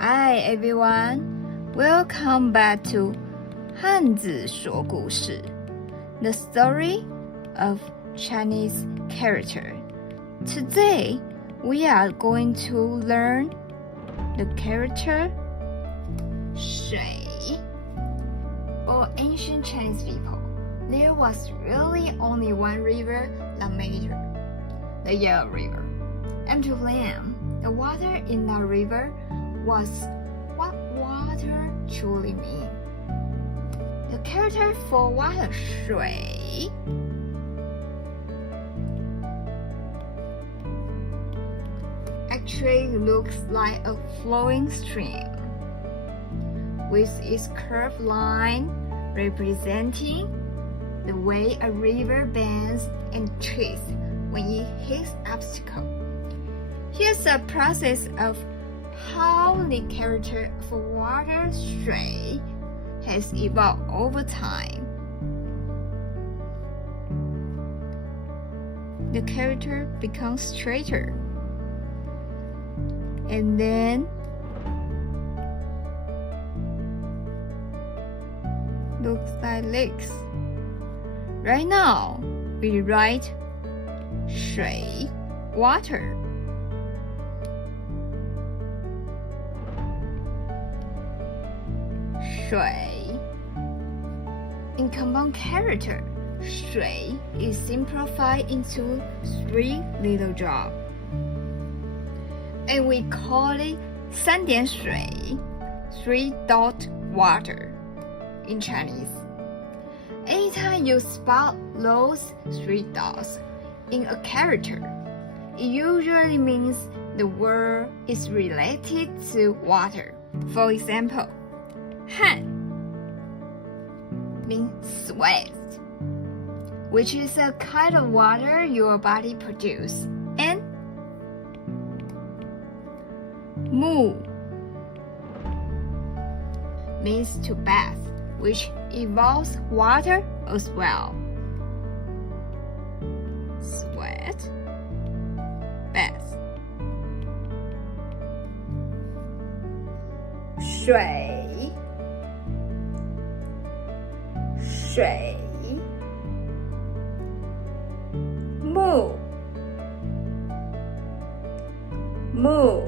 Hi everyone, welcome back to 汉字说故事 The story of Chinese character. Today, we are going to learn the character 水. For ancient Chinese people, there was really only one river that mattered, the Yellow River. And to them, the water in that river was what water truly means. The character for water 水 actually looks like a flowing stream with its curved line representing the way a river bends and twists when it hits obstacle. Here's a process of how the character for water 水 has evolved over time. The character becomes straighter and then looks like legs. Right now, we write 水 water. Shui. In compound character, shui is simplified into 3 little drops. And we call it 三点水 3 dot water in Chinese. Anytime you spot those 3 dots in a character, it usually means the word is related to water. For example, 汗 means sweat, which is a kind of water your body produces. And 沐 means to bath, which involves water as well. Sweat, bath. 水 水 沐 沐